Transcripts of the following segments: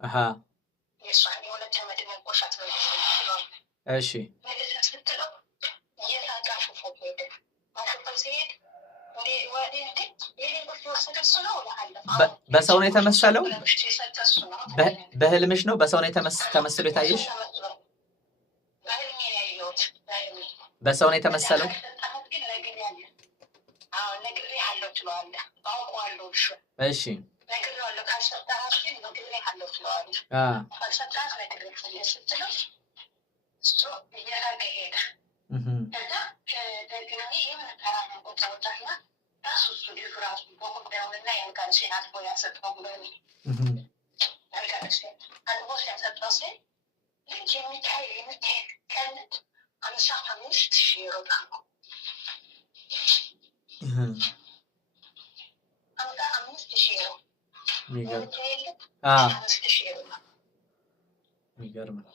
Aha. እሺ በሰው ነው የተመሰለው? በህልምሽ ነው በሰው ነው ተመስሎ የታየሽ? በሰው ነው የተመሰለው? እሺ የሚገርም ነው።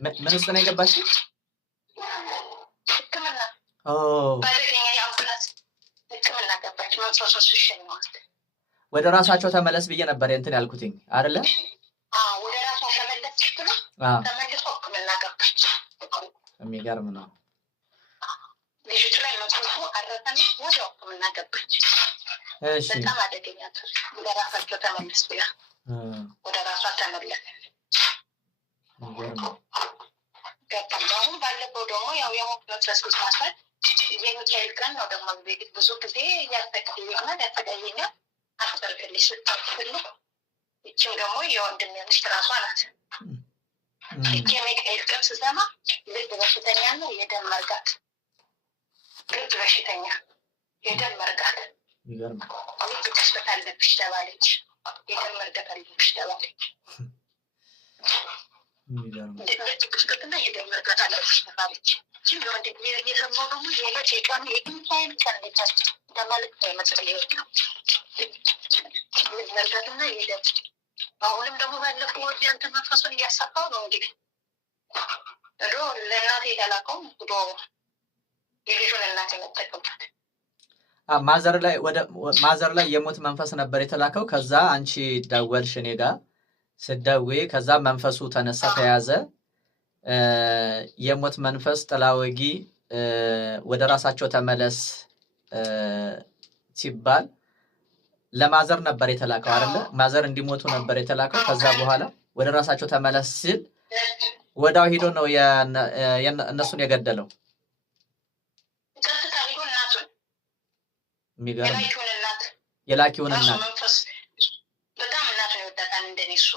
ምን ውስጥ ነው የገባችው? ወደ ራሳቸው ተመለስ ብዬ ነበር እንትን ያልኩትኝ አይደለ? ወደ ራሳቸው ተመለስ ስትሉ ተመልሶ ሕክምና ገባች። የሚገርም ነው። ልጅቱ ላይ መጥፎ አረፈን ወዲያው ሕክምና ገባች። እሺ በጣም አደገኛ ነው። ወደ ራሳቸው ተመለስ ብላ ወደ ራሷ ተመለስ ገባች። አሁን ባለፈው ደግሞ ያው የሞት መፍረስ ማሳት የሚካኤል ቀን ነው። ደግሞ ብዙ ጊዜ ያስተካክለኛል ያስተጋየኛል አስተርክልሽ ስታክፍሉ እቺም ደግሞ የወንድሜ ሚስት ራሷ ናት። እቺ የሚካኤል ቀን ስሰማ ልብ በሽተኛ ነው የደም መርጋት ልብ በሽተኛ የደም መርጋት ልብ ክስበት አለብሽ ተባለች። የደም መርጋት አለብሽ ተባለች። ልብ ክስበትና የደም መርጋት አለብሽ ተባለች። እቺም የወንድሜ የሰማው ደግሞ የለት የቀኑ የሚካኤል ቀን ልጃች እንደማለት አይመስለኝም ነው መርጋትና የደም አሁንም ደግሞ ባለፈው ወዲ አንተ መንፈሱን እያሳፋው ነው እንግዲህ እዶ ለእናቴ የተላከው እዶ የልጁን እናት የመጠቀምበት ማዘር ላይ የሞት መንፈስ ነበር የተላከው። ከዛ አንቺ ደወልሽ እኔ ጋር ስትደውይ ከዛ መንፈሱ ተነሳ ተያዘ። የሞት መንፈስ ጥላወጊ ወደ ራሳቸው ተመለስ ሲባል ለማዘር ነበር የተላከው አይደለ? ማዘር እንዲሞቱ ነበር የተላከው። ከዛ በኋላ ወደ ራሳቸው ተመለስ ሲል ወዳው ሄዶ ነው እነሱን የገደለው። የሚገርም የላኪውን እናት በጣም እናት ነው ወጣታን እንደነሱ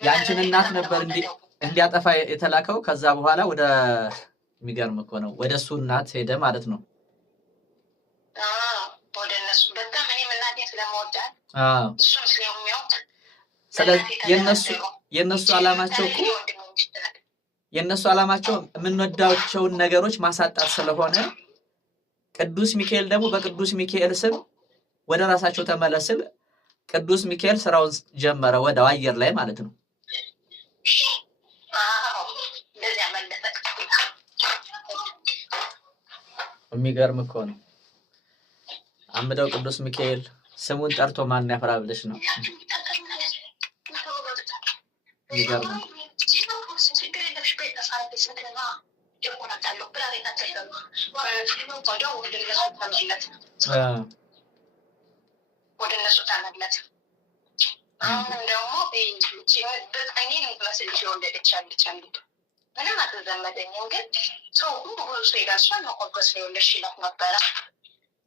ያንቺን እናት ነበር እንዲያጠፋ የተላከው። ከዛ በኋላ ወደ የሚገርም እኮ ነው ወደ እሱ እናት ሄደ ማለት ነው። ወደ እነሱ በጣም እኔም እናቴ ስለምወዳት እሱም ስለሚያውቅ ስለዚህ የነሱ ዓላማቸው እኮ የነሱ ዓላማቸው የምንወዳቸውን ነገሮች ማሳጣት ስለሆነ ቅዱስ ሚካኤል ደግሞ በቅዱስ ሚካኤል ስም ወደ ራሳቸው ተመለስል ቅዱስ ሚካኤል ስራውን ጀመረ ወደ አየር ላይ ማለት ነው። የሚገርም እኮ ነው። አምደው ቅዱስ ሚካኤል ስሙን ጠርቶ ማን ያፈራ ብለሽ ነው። የሚገርም አሁን ደግሞ በጣኔን መስል ወለደች አለች አንዱ ምንም አትዘመደኝም ግን ሰው ሁሉ ሰው ይላሻል መቆበስ ነው ለሽ ይላት ነበረ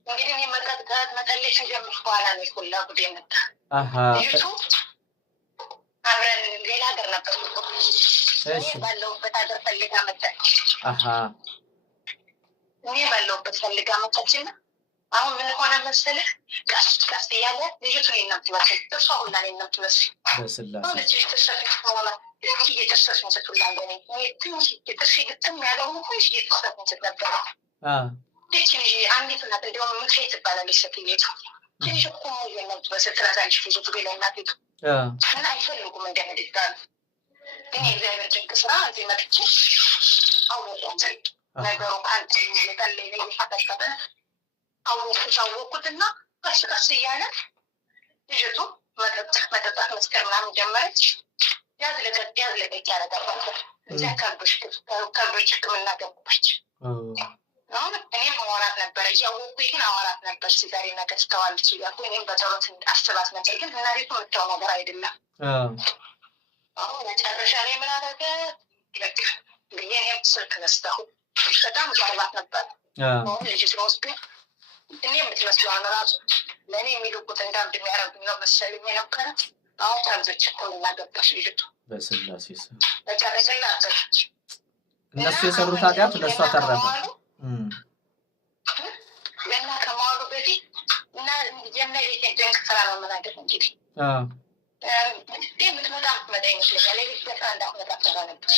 እንግዲህ እኔ መቀጥቀጥ መጠለሽ ጀምር በኋላ ነው ሁላ ጉዴ መጣ ልጅቱ አብረን ሌላ ሀገር ነበር እኔ ባለሁበት ሀገር ፈልጋ መጣች እኔ ባለሁበት ፈልጋ መጣችና አሁን ምን ሆነ መሰለህ ቀስ እያለ ልጅቱ እኔን ነው የምትመስል እሷ ሁላ እኔን ነው የምትመስል በስላሴ ተሰፍት ሆነ እየተሰፍን ስትላገኝ ትንሽ ጥርሴ ግጥም ያለው ሆይሽ እየተሰፍን ስትነበረ ልጅ አንዲት ናት እንዲሁም ምክሬ ትባላለች ሴትየቱ ትንሽ እኮ ሙዬን ነው የምትመስል ትላታለች ልጅቱ ሌላ እናቲቱ ምን አይፈልጉም እንደምድጋሉ ግን የእግዚአብሔር ድንቅ ስራ እዚህ መጥቼ አወሯት ነገሩ ከአንተ የጠለይ ነው እየፋታሽከበ አወኩትና ቀስ እያለ ልጅቱ መጠጣት መስከር ምናምን ጀመረች ያዝለቀቅ ያደረጋባት እዚያ ከብዶች ህክምና ገባች አሁን እኔም አዋራት ነበር እያወኩ ግን አዋራት ነበር ሲዛሬ ነገር ስተዋልች እያልኩ እኔም በጸሎት አስባት ነበር ግን እናሪቱ የምታው ነገር አይደለም አሁን መጨረሻ ላይ ምን አደረገ ብዬ እኔም ስልክ ነስታሁ በጣም ቀርባት ነበር ልጅቱ ወስዱ እኔ የምትመስለዋን ራሱ ለእኔ የሚልቁት እንዳንድ የሚያረጉኝ ነው መሰለኝ የነበረ አሁን ታብዞች ህክምና ገባች ልጅቱ በስላሴ ስም መጨረሻ አዘች እነሱ የሰሩት ኃጢአት ለእሷ ተረፈ ገና ከመዋሉ በፊት እና የመቤት ድንቅ ስራ ነው የምናገር እንግዲህ የምትመጣ ምትመጣ ይመስለኛል የቤት በስራ እንዳትመጣ ስራ ነበር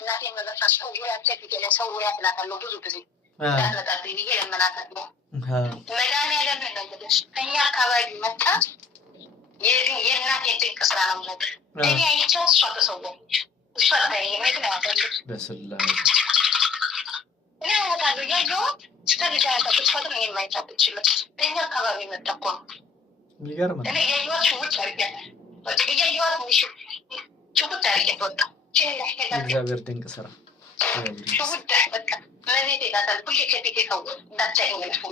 እናቴ መዘፋ ሰው ያቸፊገለ ሰው ያትላታለሁ ብዙ ጊዜ እንዳትመጣት ብዬ ለመናታት ነው መድኃኒዓለምን ነው የምልሽ ከኛ አካባቢ መጣ የእናቴ ድንቅ ስራ ነው የምነግር እኔ አይቻት እሷ ተሰወረች እሷ ታይመት ነው ያለች በስላሴ እኔ አወጣለሁ እያየኋት ስተልጃ ያታበች ፈጥነ የማይታበችለት በእኛ አካባቢ መጣ እኮ ነው የሚገርም እኔ እያየኋት ሽውጭ አርጊያት እያየኋት ሚሽ ሽውጭ አርጊያት ወጣ እግዚአብሔር ድንቅ ስራ ሽውጭ በቃ መቤት ይላታል ሁሌ ከፊት የተው እንዳቻኝ መልፉ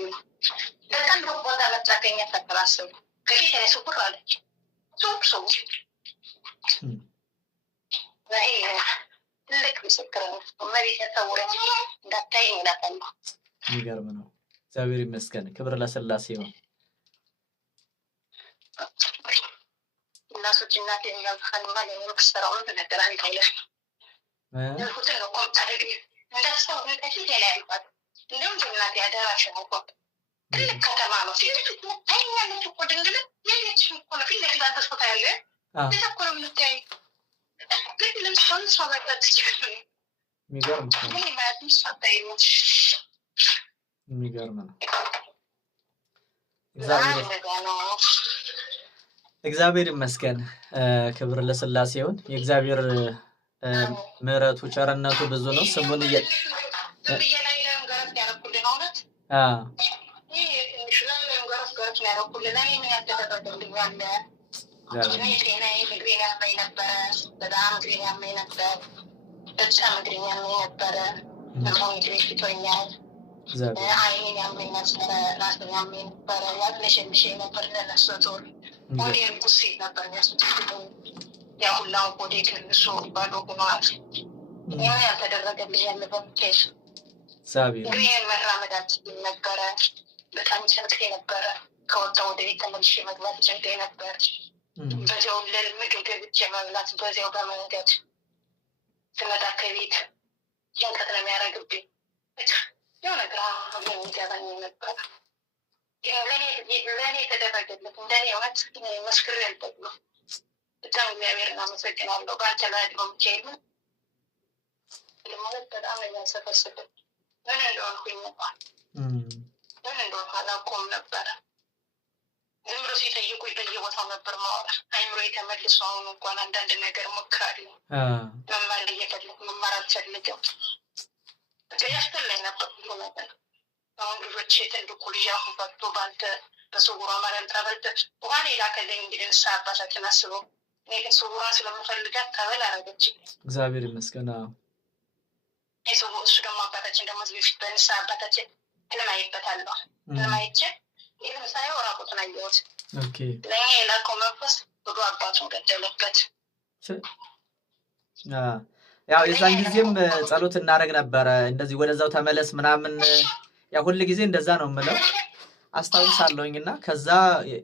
በጣም ሩቅ ቦታ መጫከኛ ተከራሰቡ ከፊት ላይ ስውር አለች ሰው ይሄ ትልቅ ምስክር ነው መቤት የተውረኝ እንዳታይ ይላታል የሚገርም ነው እግዚአብሔር ይመስገን ክብር ለስላሴ ይሁን እናቶች እናቴ የሚያልፋንማ ለሚወቅ ስራውን ተነገራን ካይለሽ ሁትን ነው ቆም ታደግ እንዳሰው ከፊት ላይ ያልፋት እንዲሁም እናቴ አደራሽን እኮ ትልቅ ከተማ ነው ፊት ታይኛለች እኮ ድንግል የሌችን እኮ ነው ፊት ለፊት አንተ ስፖታ ያለ ቤተ እኮ ነው የምትያይ ግን ለምሳሌ ሰው መጣት ይችላል የሚገርም ነው ምን ማለትም ሳታይ ነው የሚገርም ነው እግዚአብሔር ይመስገን ክብር ለስላሴ ይሁን የእግዚአብሔር ምሕረቱ ቸርነቱ ብዙ ነው ስሙን አይኔን ያመኝ ነበረ ራሴን ያመኝ ነበረ ያቅለሸልሽ ነበር ለነሰቶር ወዴን ቁሴት ነበር የሚያስፈልግ ያሁላው ወዴ ትንሱ ባዶ ሆኗል ምን ያልተደረገልኝ ያለበት ኬስ ግሬን መራመዳት ነበረ በጣም ጨንቄ ነበረ ከወጣ ወደ ቤት ተመልሼ መግባት ጨንቄ ነበር በዚያው ለምግብ ገብቼ መብላት በዚያው በመንገድ ስመጣ ከቤት ጭንቀት ነው የሚያደርግብኝ የሆነ ግራ የሚገባኝ ነበር ለእኔ የተደረገለት እንደኔ እውነት መስክር ያልጠቅሉ በጣም እግዚአብሔርን አመሰግናለሁ በአንተ ላይ አድሮ ምካሄዱ ለማለት በጣም የሚያሰፈስብን ምን እንደሆንኩኝ ነበር ምን እንደሆንኩ አላውቀውም ነበረ ዝም ብሎ ሲጠይቁኝ በየቦታው ነበር ማወራ አይምሮ የተመልሶ አሁን እንኳን አንዳንድ ነገር ሞክራለሁ መማር እየፈለኩ መማር አልፈልግም ያስጠላኝ ነበር ሁሉ ነገር አሁን ልጆች ትልቁ ልጅ አሁን ፈቶ በአንተ በስውሯ ማርያም ጠበልተ ውሃን የላከልኝ እንግዲህ ንስሐ አባታችን አስበው እኔ ግን ስውሯን ስለምፈልጋት ተበል አረገች እግዚአብሔር ይመስገን እሱ ደግሞ አባታችን ደግሞ እዚህ በፊት በንስሐ አባታችን ህልም አይበታለሁ ህልም አይቼ ይህም ሳየው ራቁቱን አየሁት ኦኬ ለኛ የላከው መንፈስ ብሎ አባቱን ገደለበት። ያው የዛን ጊዜም ጸሎት እናደርግ ነበር እንደዚህ ወደዛው ተመለስ ምናምን ያው ሁሉ ጊዜ እንደዛ ነው የምለው አስታውሳለሁኝና ከዛ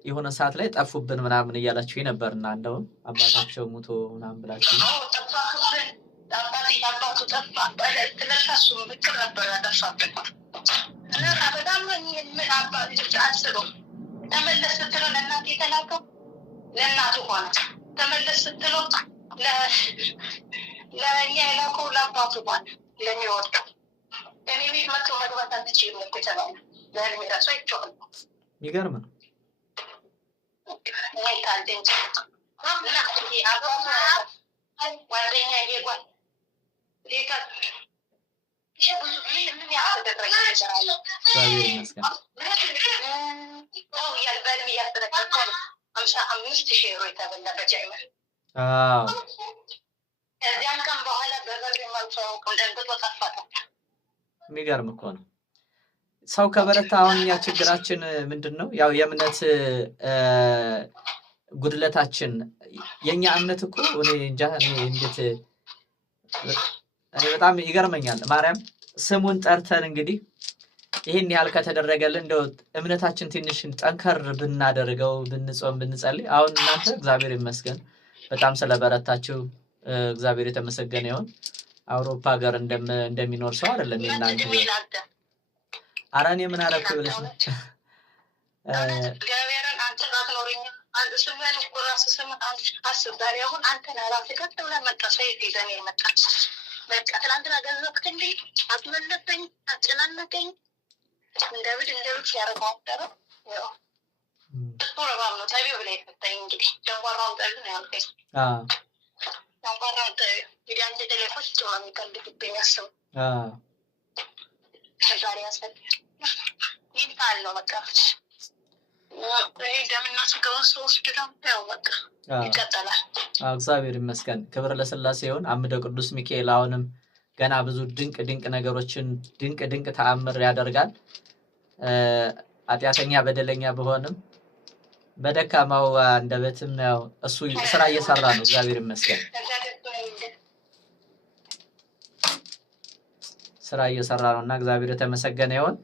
የሆነ ሰዓት ላይ ጠፉብን ምናምን እያላችሁ ነበርና እንደውም አባታቸው ሙቶ ምናምን ብላችሁ አባቱ ጠፋ ስለሱ ምክር ነበር ያጠፋብን እና በጣም ምን አባቱ አስሮ ተመለስ ስትለው ለእናቱ የተላከው ለእናቱ ሆነ ተመለስ ስትለው ለእኛ የላከው ለአባቱ ሆነ ለሚወደው እኔ ቤት መጥቶ መግባት አትችይም እኮ ተባለ ለእኔ ራሱ አይቼዋለሁ የሚገርም ነው ጓደኛ የጓል የሚገርም እኮ ነው ሰው ከበረታ አሁን እኛ ችግራችን ምንድነው ያው የእምነት ጉድለታችን የኛ እምነት እኮ እኔ እንጃ እንዴት እኔ በጣም ይገርመኛል ማርያም ስሙን ጠርተን እንግዲህ ይሄን ያህል ከተደረገልን እንደው እምነታችን ትንሽ ጠንከር ብናደርገው ብንጾም ብንጸልይ አሁን እናንተ እግዚአብሔር ይመስገን በጣም ስለበረታችሁ እግዚአብሔር የተመሰገነ ይሁን አውሮፓ ሀገር እንደሚኖር ሰው አይደለም እናንተ አራኔ ምን አረኩ ብለሽ ነው እግዚአብሔርን አንተ አትኖርኝ አንተ ስሙን ቁራስ ስሙን አስብ ዛሬ አሁን አንተን ራስህ ከት ብለህ መጣ ሰይፍ ይዘን የመጣ በቃ ትናንትና ገንዘብክልኝ አትመለሰኝ አጨናነቀኝ እንደብድ ሲያደርገው አደረ ያው ፕሮግራም ነው ታቢው ብላ ይፈታኝ እንግዲህ ጀንጓራውን ጠል ነው ያልከኝ ጀንጓራውን ጠል እንግዲህ አንተ ቴሌፎን ነው የሚቀልድብኝ አስብ ዛሬ ያሰብ ይልታል ነው በቃ ደምና ስጋው ሶስት ደም ያው በቃ ይቀጥላል እግዚአብሔር ይመስገን ክብር ለስላሴ ይሁን አምደ ቅዱስ ሚካኤል አሁንም ገና ብዙ ድንቅ ነገሮችን ድንቅ ተአምር ያደርጋል ኃጢአተኛ በደለኛ በሆነም በደካማው አንደበትም ያው እሱ ስራ እየሰራ ነው እግዚአብሔር ይመስገን ስራ እየሰራ ነውና እግዚአብሔር የተመሰገነ ይሁን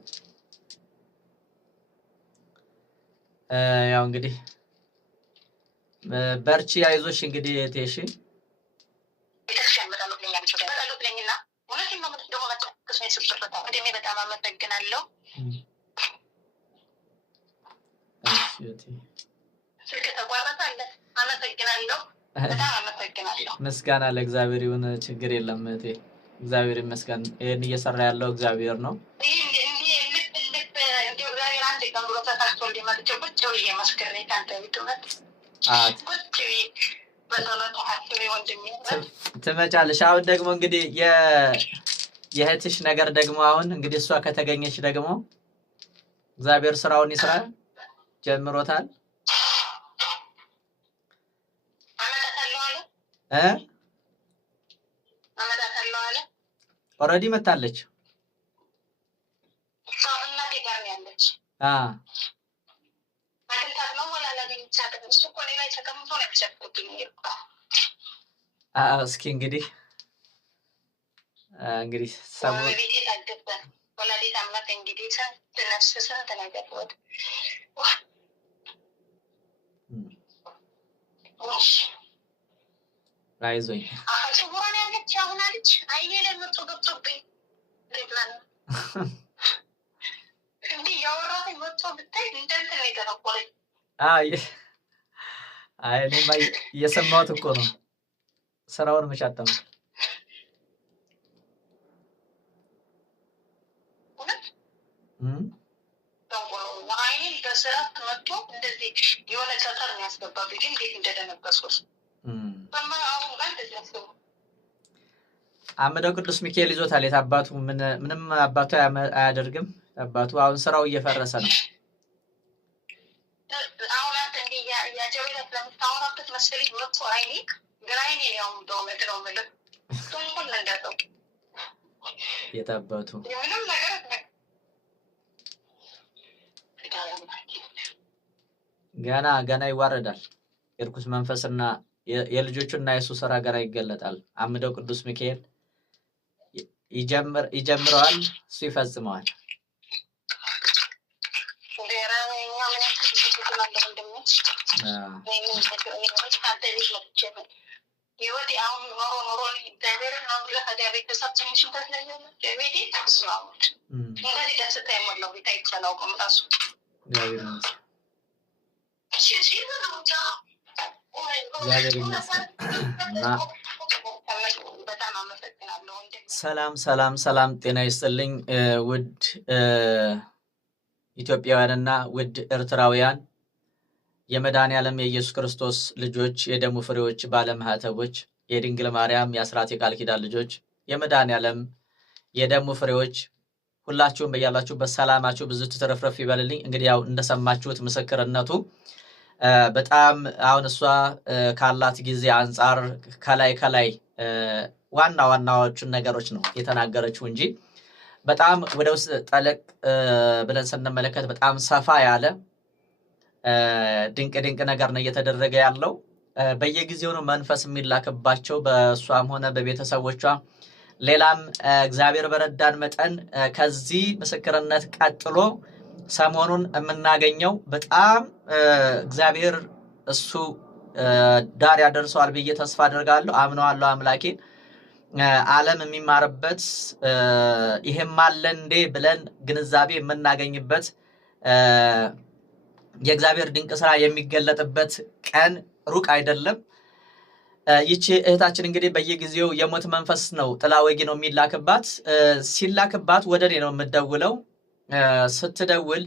ያው እንግዲህ በርቺ አይዞሽ እንግዲህ እቴሽ በጣም አመሰግናለሁ ስልክ ተቋረጠ አለ አመሰግናለሁ በጣም አመሰግናለሁ ምስጋና ለእግዚአብሔር ይሁን ችግር የለም እቴ እግዚአብሔር ይመስገን ይሄን እየሰራ ያለው እግዚአብሔር ነው ትመጫለሽ አሁን ደግሞ እንግዲህ የእህትሽ ነገር ደግሞ አሁን እንግዲህ እሷ ከተገኘች ደግሞ እግዚአብሔር ስራውን ይስራ ጀምሮታል ኦሬዲ መጣለች እስኪ እንግዲህ ሰሞኑን ወላዲተ አምላክ እንግዲህ ተነስሰን ተናገርኩት አይዞኝ አሁን ያለች አሁን አለች አይኔ ለምርጡ ገብቶብኝ ለብላን እንዴ ያወራኝ ወጥቶ ብታይ እንደንተ ነው የተረቆለኝ አይ እኔማ እየሰማሁት እኮ ነው ስራውን መቻጣው አይኔ በስራት መጥቶ እንደዚህ የሆነ ሰተር ነው ያስገባብኝ ግን እንዴት እንደደነበስኩት አምደ ቅዱስ ሚካኤል ይዞታል የታባቱ ምንም አባቱ አያደርግም አባቱ አሁን ስራው እየፈረሰ ነው አሁን አንተ እንዴ ያጀውላ ስለምታወራበት መሰለኝ ወጥቶ አይኔ ግራይኔ ያው ዶመት ነው ማለት ቶንኮል እንደው የታባቱ ምንም ነገር ገና ይዋረዳል። የርኩስ መንፈስና የልጆቹና የሱ ስራ ገና ይገለጣል። አምደው ቅዱስ ሚካኤል ይጀምረዋል፣ እሱ ይፈጽመዋል። ሰላም ጤና ይስጥልኝ ውድ ኢትዮጵያውያንና ውድ ኤርትራውያን የመድኃኔዓለም የኢየሱስ ክርስቶስ ልጆች የደሙ ፍሬዎች ባለማህተቦች የድንግል ማርያም የአስራት የቃል ኪዳን ልጆች የመድኃኔዓለም የደሙ ፍሬዎች ሁላችሁም በያላችሁበት ሰላማችሁ ብዙ ተረፍረፍ ይበልልኝ። እንግዲህ ያው እንደሰማችሁት ምስክርነቱ በጣም አሁን እሷ ካላት ጊዜ አንፃር ከላይ ዋናዎቹን ነገሮች ነው የተናገረችው እንጂ በጣም ወደ ውስጥ ጠለቅ ብለን ስንመለከት በጣም ሰፋ ያለ ድንቅ ነገር ነው እየተደረገ ያለው። በየጊዜው ነው መንፈስ የሚላክባቸው በእሷም ሆነ በቤተሰቦቿ። ሌላም እግዚአብሔር በረዳን መጠን ከዚህ ምስክርነት ቀጥሎ ሰሞኑን የምናገኘው በጣም እግዚአብሔር እሱ ዳር ያደርሰዋል ብዬ ተስፋ አደርጋለሁ፣ አምነዋለሁ አምላኬን። ዓለም የሚማርበት ይሄም አለ እንዴ ብለን ግንዛቤ የምናገኝበት የእግዚአብሔር ድንቅ ስራ የሚገለጥበት ቀን ሩቅ አይደለም። ይቺ እህታችን እንግዲህ በየጊዜው የሞት መንፈስ ነው ጥላ ወጊ ነው የሚላክባት። ሲላክባት ወደ እኔ ነው የምትደውለው። ስትደውል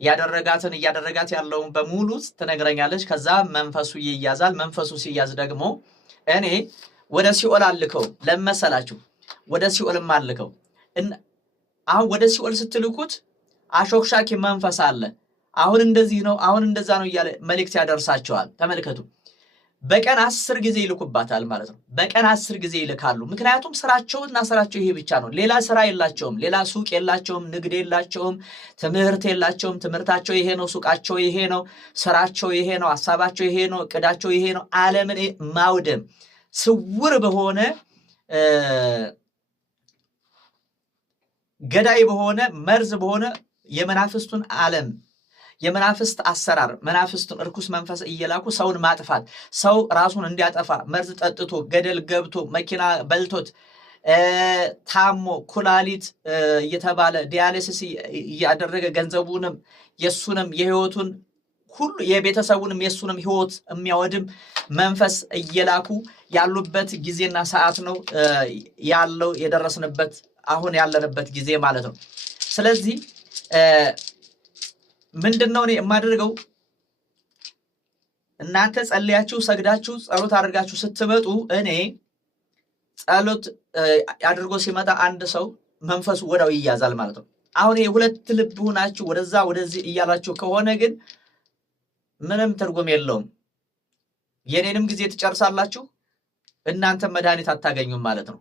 እያደረጋት ያለውን በሙሉ ትነግረኛለች። ከዛ መንፈሱ ይያዛል። መንፈሱ ሲያዝ ደግሞ እኔ ወደ ሲኦል አልከው ለመሰላችሁ፣ ወደ ሲኦልም አልከው። አሁን ወደ ሲኦል ስትልኩት አሾክሻኪ መንፈስ አለ። አሁን እንደዚህ ነው፣ አሁን እንደዛ ነው እያለ መልእክት ያደርሳቸዋል። ተመልከቱ። በቀን 10 ጊዜ ይልኩባታል ማለት ነው። በቀን 10 ጊዜ ይልካሉ። ምክንያቱም ስራቸው ይሄ ብቻ ነው። ሌላ ስራ የላቸውም። ሌላ ሱቅ የላቸውም፣ ንግድ የላቸውም፣ ትምህርት የላቸውም። ትምህርታቸው ይሄ ነው፣ ሱቃቸው ይሄ ነው፣ ስራቸው ይሄ ነው፣ ሀሳባቸው ይሄ ነው፣ እቅዳቸው ይሄ ነው። ዓለምን ማውደም ስውር በሆነ ገዳይ በሆነ መርዝ በሆነ የመናፍስቱን ዓለም የመናፍስት አሰራር መናፍስቱን እርኩስ መንፈስ እየላኩ ሰውን ማጥፋት፣ ሰው ራሱን እንዲያጠፋ መርዝ ጠጥቶ ገደል ገብቶ መኪና በልቶት ታሞ ኩላሊት እየተባለ ዲያሊሲስ እያደረገ ገንዘቡንም የሱንም የህይወቱን ሁሉ የቤተሰቡንም የሱንም ህይወት የሚያወድም መንፈስ እየላኩ ያሉበት ጊዜና ሰዓት ነው ያለው የደረስንበት አሁን ያለንበት ጊዜ ማለት ነው። ስለዚህ ምንድነው እኔ የማደርገው? እናንተ ጸልያችሁ ሰግዳችሁ ጸሎት አድርጋችሁ ስትመጡ እኔ ጸሎት አድርጎ ሲመጣ አንድ ሰው መንፈሱ ወዳው ይያዛል ማለት ነው። አሁን ይሄ ሁለት ልብ ሆናችሁ ወደዛ ወደዚህ እያላችሁ ከሆነ ግን ምንም ትርጉም የለውም። የኔንም ጊዜ ትጨርሳላችሁ፣ እናንተ መድኃኒት አታገኙም ማለት ነው።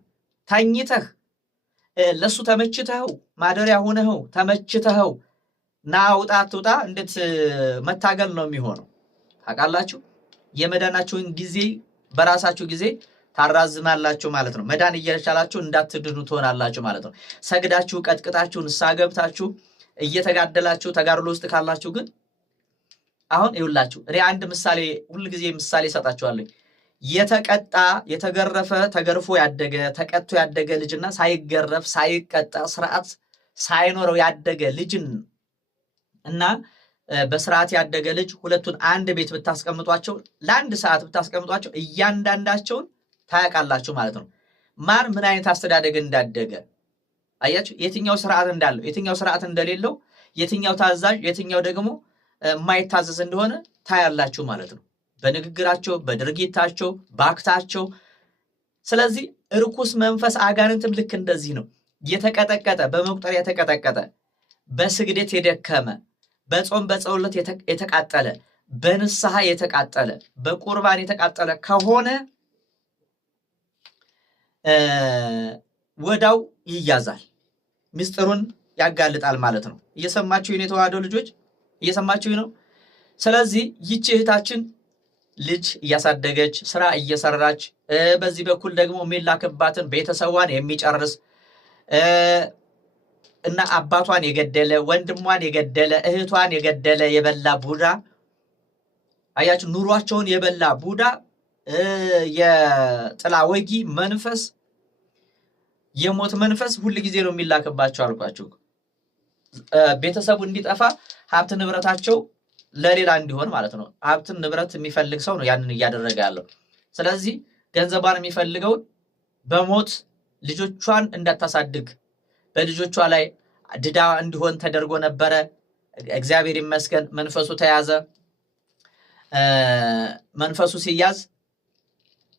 ተኝተህ ለሱ ተመችተኸው ማደሪያ ሆነኸው ተመችተኸው ና ውጣ አትውጣ እንዴት መታገል ነው የሚሆነው? ታውቃላችሁ። የመዳናችሁን ጊዜ በራሳችሁ ጊዜ ታራዝማላችሁ ማለት ነው። መዳን እየቻላችሁ እንዳትድኑ ትሆናላችሁ ማለት ነው። ሰግዳችሁ ቀጥቅጣችሁ ንስሐ ገብታችሁ እየተጋደላችሁ ተጋድሎ ውስጥ ካላችሁ ግን አሁን ይውላችሁ እኔ አንድ ምሳሌ ሁልጊዜ ምሳሌ ሰጣችኋለሁ። የተቀጣ የተገረፈ ተገርፎ ያደገ ተቀጥቶ ያደገ ልጅና ሳይገረፍ ሳይቀጣ ስርዓት ሳይኖረው ያደገ ልጅን እና በስርዓት ያደገ ልጅ ሁለቱን አንድ ቤት ብታስቀምጧቸው ለአንድ ሰዓት ብታስቀምጧቸው እያንዳንዳቸውን ታያውቃላችሁ ማለት ነው። ማን ምን አይነት አስተዳደግ እንዳደገ አያችሁ። የትኛው ስርዓት እንዳለው የትኛው ስርዓት እንደሌለው፣ የትኛው ታዛዥ የትኛው ደግሞ የማይታዘዝ እንደሆነ ታያላችሁ ማለት ነው። በንግግራቸው፣ በድርጊታቸው፣ ባክታቸው። ስለዚህ እርኩስ መንፈስ አጋንንትም ልክ እንደዚህ ነው። የተቀጠቀጠ በመቁጠሪያ የተቀጠቀጠ በስግደት የደከመ በጾም በጸሎት የተቃጠለ በንስሐ የተቃጠለ በቁርባን የተቃጠለ ከሆነ ወዳው ይያዛል፣ ምስጢሩን ያጋልጣል ማለት ነው። እየሰማችሁ የተዋህዶ ልጆች እየሰማችሁ ነው። ስለዚህ ይህች እህታችን ልጅ እያሳደገች ስራ እየሰራች በዚህ በኩል ደግሞ የሚላክባትን ቤተሰቧን የሚጨርስ እና አባቷን የገደለ ወንድሟን የገደለ እህቷን የገደለ የበላ ቡዳ አያችሁ፣ ኑሯቸውን የበላ ቡዳ የጥላ ወጊ መንፈስ የሞት መንፈስ ሁሉ ጊዜ ነው የሚላክባቸው አልኳችሁ። ቤተሰቡ እንዲጠፋ ሀብት ንብረታቸው ለሌላ እንዲሆን ማለት ነው። ሀብት ንብረት የሚፈልግ ሰው ነው ያንን እያደረገ ያለው። ስለዚህ ገንዘቧን የሚፈልገው በሞት ልጆቿን እንዳታሳድግ በልጆቿ ላይ ድዳ እንዲሆን ተደርጎ ነበረ። እግዚአብሔር ይመስገን መንፈሱ ተያዘ። መንፈሱ ሲያዝ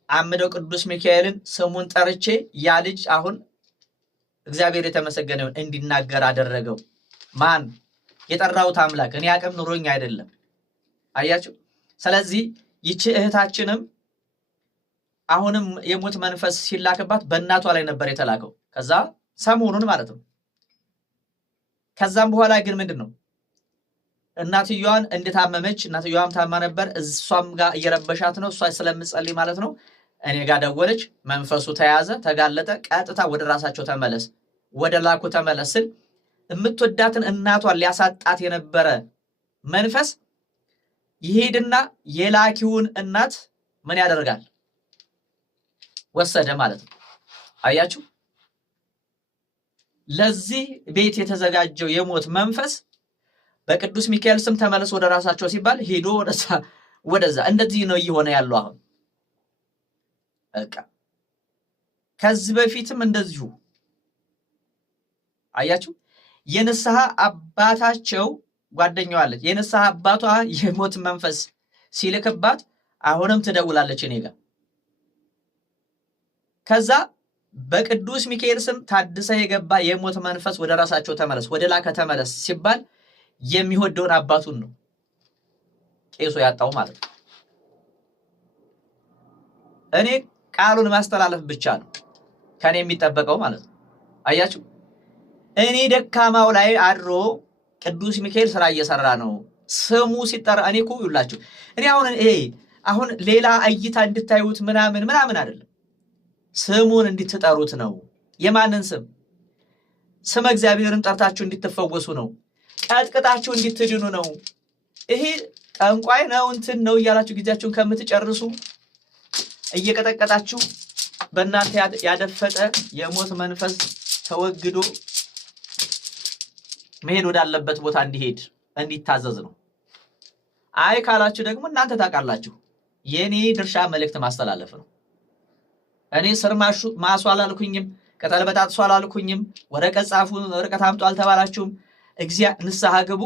አምደው ቅዱስ ሚካኤልን ስሙን ጠርቼ ያ ልጅ አሁን እግዚአብሔር የተመሰገነውን እንዲናገር አደረገው። ማን? የጠራሁት አምላክ። እኔ አቅም ኑሮኝ አይደለም። አያችሁ። ስለዚህ ይቺ እህታችንም አሁንም የሞት መንፈስ ሲላክባት በእናቷ ላይ ነበር የተላከው። ከዛ ሰሞኑን ማለት ነው። ከዛም በኋላ ግን ምንድነው እናትየዋን እንደታመመች እናትየዋም ታማ ነበር። እሷም ጋር እየረበሻት ነው። እሷ ስለምጸልይ ማለት ነው እኔ ጋር ደወለች። መንፈሱ ተያዘ፣ ተጋለጠ። ቀጥታ ወደ ራሳቸው ተመለስ፣ ወደ ላኩ ተመለስ ስል የምትወዳትን እናቷን ሊያሳጣት የነበረ መንፈስ ይሄድና የላኪውን እናት ምን ያደርጋል? ወሰደ ማለት ነው። አያችሁ። ለዚህ ቤት የተዘጋጀው የሞት መንፈስ በቅዱስ ሚካኤል ስም ተመለስ ወደ ራሳቸው ሲባል ሄዶ ወደዛ እንደዚህ ነው እየሆነ ያለው አሁን። በቃ ከዚህ በፊትም እንደዚሁ አያችሁ። የንስሐ አባታቸው ጓደኛዋ አለች። የንስሐ አባቷ የሞት መንፈስ ሲልክባት አሁንም ትደውላለች እኔ ጋር። ከዛ በቅዱስ ሚካኤል ስም ታድሰ የገባ የሞት መንፈስ ወደ ራሳቸው ተመለስ፣ ወደ ላከ ተመለስ ሲባል የሚወደውን አባቱን ነው ቄሱ ያጣው ማለት ነው። እኔ ቃሉን ማስተላለፍ ብቻ ነው ከኔ የሚጠበቀው ማለት ነው። አያችሁ። እኔ ደካማው ላይ አድሮ ቅዱስ ሚካኤል ስራ እየሰራ ነው። ስሙ ሲጠራ እኔ እኮ ይውላችሁ እኔ አሁን ሌላ እይታ እንድታዩት ምናምን አይደለም። ስሙን እንድትጠሩት ነው። የማንን ስም? ስመ እግዚአብሔርን ጠርታችሁ እንድትፈወሱ ነው። ቀጥቅጣችሁ እንድትድኑ ነው። ይሄ ጠንቋይ ነው እንትን ነው እያላችሁ ጊዜያችሁን ከምትጨርሱ እየቀጠቀጣችሁ በእናንተ ያደፈጠ የሞት መንፈስ ተወግዶ መሄድ ወዳለበት ቦታ እንዲሄድ እንዲታዘዝ ነው። አይ ካላችሁ ደግሞ እናንተ ታውቃላችሁ። የኔ ድርሻ መልእክት ማስተላለፍ ነው። እኔ ስር ማሱ አላልኩኝም፣ ቅጠል በጣጥሱ አላልኩኝም፣ ወረቀት ጻፉ፣ ወረቀት አምጡ አልተባላችሁም። ንስሐ ግቡ፣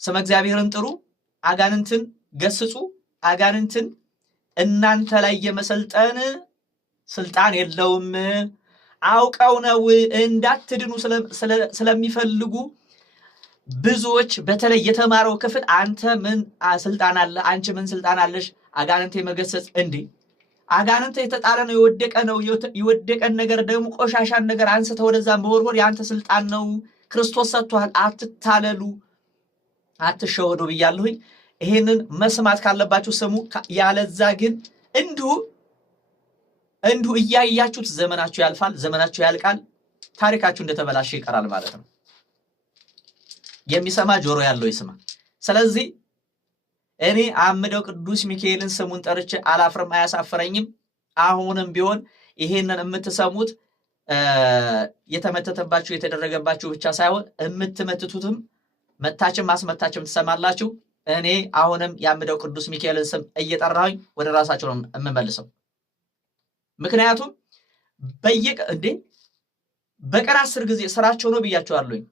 ስመ እግዚአብሔርን ጥሩ፣ አጋንንትን ገስጹ። አጋንንትን እናንተ ላይ የመሰልጠን ስልጣን የለውም። አውቀው ነው እንዳትድኑ ስለሚፈልጉ ብዙዎች በተለይ የተማረው ክፍል አንተ ምን ስልጣን አለ? አንቺ ምን ስልጣን አለሽ? አጋንንት የመገሰጽ እንዴ? አጋንንት የተጣለ ነው፣ የወደቀ ነው። የወደቀን ነገር ደግሞ ቆሻሻን ነገር አንስተ ወደዛ መወርወር ያንተ ስልጣን ነው። ክርስቶስ ሰጥቷል። አትታለሉ፣ አትሸወዱ ብያለሁኝ። ይሄንን መስማት ካለባችሁ ስሙ። ያለዛ ግን እንዲሁ እያያችሁት ዘመናችሁ ያልፋል፣ ዘመናችሁ ያልቃል፣ ታሪካችሁ እንደተበላሸ ይቀራል ማለት ነው። የሚሰማ ጆሮ ያለው ይስማ። ስለዚህ እኔ አምደው ቅዱስ ሚካኤልን ስሙን ጠርቼ አላፍርም፣ አያሳፍረኝም። አሁንም ቢሆን ይሄንን የምትሰሙት የተመተተባችሁ የተደረገባችሁ ብቻ ሳይሆን የምትመትቱትም መታችም ማስመታችም ትሰማላችሁ። እኔ አሁንም ያምደው ቅዱስ ሚካኤልን ስም እየጠራሁኝ ወደ ራሳቸው ነው የምመልሰው። ምክንያቱም በቀን 10 ጊዜ ስራቸው ነው ብያቸዋለሁኝ።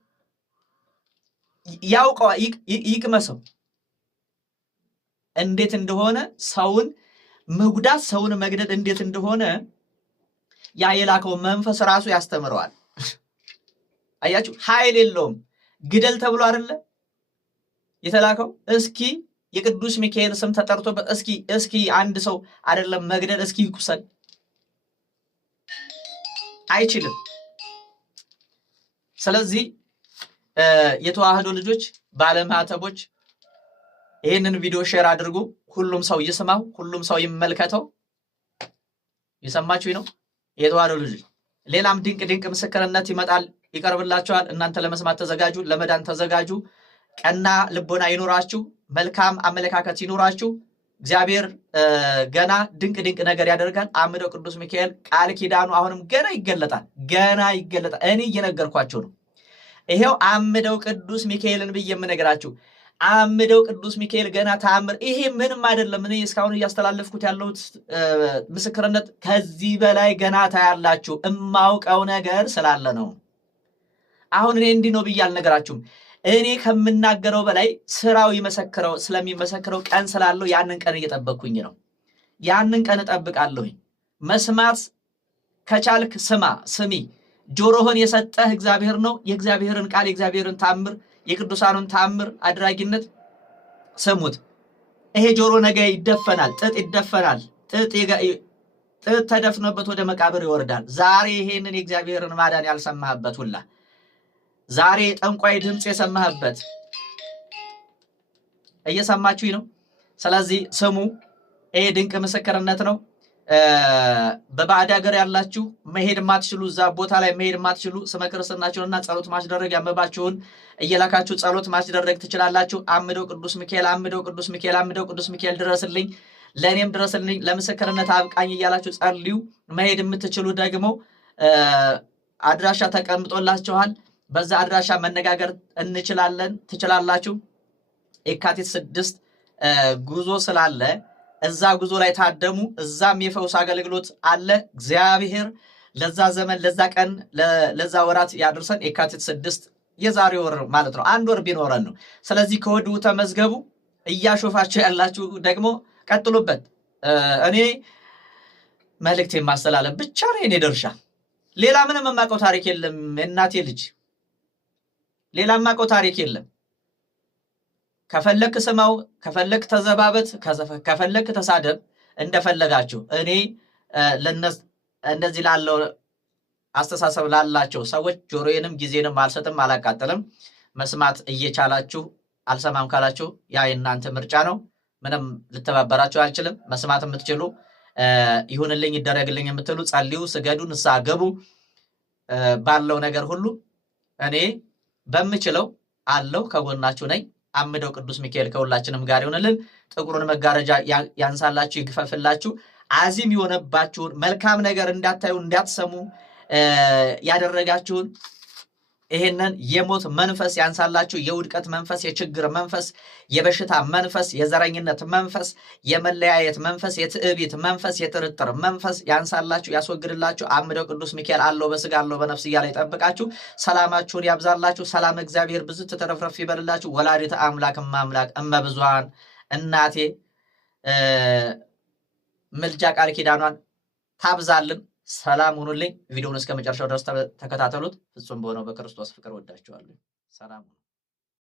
ያውቀዋ ይቅመሰው እንዴት እንደሆነ ሰውን መጉዳት ሰውን መግደል እንዴት እንደሆነ ያ የላከው መንፈስ ራሱ ያስተምረዋል። አያችሁ፣ ኃይል የለውም። ግደል ተብሎ አይደለ የተላከው? እስኪ የቅዱስ ሚካኤል ስም ተጠርቶበት እስኪ አንድ ሰው አይደለም መግደል እስኪ ይቁሰል፣ አይችልም። ስለዚህ የተዋህዶ ልጆች ባለማተቦች ይህንን ቪዲዮ ሼር አድርጉ። ሁሉም ሰው ይስማው፣ ሁሉም ሰው ይመልከተው። የሰማችሁኝ ነው የተዋሕዶ ልጆች። ሌላም ድንቅ ምስክርነት ይመጣል፣ ይቀርብላችኋል። እናንተ ለመስማት ተዘጋጁ፣ ለመዳን ተዘጋጁ። ቀና ልቦና ይኑራችሁ፣ መልካም አመለካከት ይኑራችሁ። እግዚአብሔር ገና ድንቅ ነገር ያደርጋል። አምደው ቅዱስ ሚካኤል ቃል ኪዳኑ አሁንም ገና ይገለጣል። እኔ እየነገርኳቸው ነው። ይሄው አምደው ቅዱስ ሚካኤልን ብዬ የምነግራችሁ አምደው ቅዱስ ሚካኤል ገና ተአምር። ይሄ ምንም አይደለም። እኔ እስካሁን እያስተላለፍኩት ያለሁት ምስክርነት ከዚህ በላይ ገና ታያላችሁ። እማውቀው ነገር ስላለ ነው። አሁን እኔ እንዲህ ነው ብዬ አልነገራችሁም። እኔ ከምናገረው በላይ ስራው ስለሚመሰክረው ቀን ስላለው ያንን ቀን እየጠበቅኩኝ ነው። ያንን ቀን እጠብቃለሁኝ። መስማት ከቻልክ ስሚ። ጆሮህን የሰጠህ እግዚአብሔር ነው። የእግዚአብሔርን ቃል፣ የእግዚአብሔርን ታምር፣ የቅዱሳኑን ታምር አድራጊነት ስሙት። ይሄ ጆሮ ነገ ይደፈናል፣ ጥጥ ይደፈናል። ጥጥ ተደፍኖበት ወደ መቃብር ይወርዳል። ዛሬ ይሄንን የእግዚአብሔርን ማዳን ያልሰማህበት ሁላ ዛሬ ጠንቋይ ድምፅ የሰማህበት እየሰማችሁኝ ነው። ስለዚህ ስሙ። ይሄ ድንቅ ምስክርነት ነው። በባዕድ ሀገር ያላችሁ መሄድ ማትችሉ፣ እዛ ቦታ ላይ መሄድ ማትችሉ ስመ ክርስትናችሁንና ጸሎት ማስደረግ ያመባችሁን እየላካችሁ ጸሎት ማስደረግ ትችላላችሁ። አምደው ቅዱስ ሚካኤል፣ አምደው ቅዱስ ሚካኤል፣ አምደው ቅዱስ ሚካኤል ድረስልኝ፣ ለእኔም ድረስልኝ፣ ለምስክርነት አብቃኝ እያላችሁ ጸልዩ። መሄድ የምትችሉ ደግሞ አድራሻ ተቀምጦላችኋል። በዛ አድራሻ መነጋገር ትችላላችሁ። የካቲት 6 ጉዞ ስላለ እዛ ጉዞ ላይ ታደሙ። እዛም የፈውስ አገልግሎት አለ። እግዚአብሔር ለዛ ዘመን፣ ለዛ ቀን፣ ለዛ ወራት ያድርሰን። የካቲት 6 የዛሬ ወር ማለት ነው። አንድ ወር ቢኖረን ነው። ስለዚህ ከወዲሁ ተመዝገቡ። እያሾፋችሁ ያላችሁ ደግሞ ቀጥሉበት። እኔ መልእክት የማስተላለፍ ብቻ ነው የኔ ድርሻ። ሌላ ምንም የማውቀው ታሪክ የለም። የእናቴ ልጅ ሌላ የማውቀው ታሪክ የለም። ከፈለክ ስማው፣ ከፈለክ ተዘባበት፣ ከፈለክ ተሳደብ፣ እንደፈለጋችሁ። እኔ እንደዚህ ላለው አስተሳሰብ ላላቸው ሰዎች ጆሮዬንም ጊዜንም አልሰጥም፣ አላቃጥልም። መስማት እየቻላችሁ አልሰማም ካላችሁ ያ የእናንተ ምርጫ ነው። ምንም ልተባበራችሁ አልችልም። መስማት የምትችሉ ይሁንልኝ፣ ይደረግልኝ የምትሉ ጸልዩ፣ ስገዱ፣ ንስሐ ገቡ። ባለው ነገር ሁሉ እኔ በምችለው አለው፣ ከጎናችሁ ነኝ። አምደው ቅዱስ ሚካኤል ከሁላችንም ጋር ይሆንልን። ጥቁሩን መጋረጃ ያንሳላችሁ፣ ይግፈፍላችሁ። አዚም የሆነባችሁን መልካም ነገር እንዳታዩ እንዳትሰሙ ያደረጋችሁን ይሄንን የሞት መንፈስ ያንሳላችሁ። የውድቀት መንፈስ፣ የችግር መንፈስ፣ የበሽታ መንፈስ፣ የዘረኝነት መንፈስ፣ የመለያየት መንፈስ፣ የትዕቢት መንፈስ፣ የጥርጥር መንፈስ ያንሳላችሁ፣ ያስወግድላችሁ። አምደው ቅዱስ ሚካኤል አለው በስጋ አለው በነፍስ እያለ ይጠብቃችሁ። ሰላማችሁን ያብዛላችሁ። ሰላም እግዚአብሔር ብዙ ተተረፍረፍ ይበልላችሁ። ወላዲተ አምላክ እማምላክ እመብዙሃን እናቴ ምልጃ ቃል ኪዳኗን ታብዛልን። ሰላም ሁኑልኝ። ቪዲዮውን እስከ መጨረሻው ድረስ ተከታተሉት። ፍጹም በሆነው በክርስቶስ ፍቅር ወዳችኋለሁ። ሰላም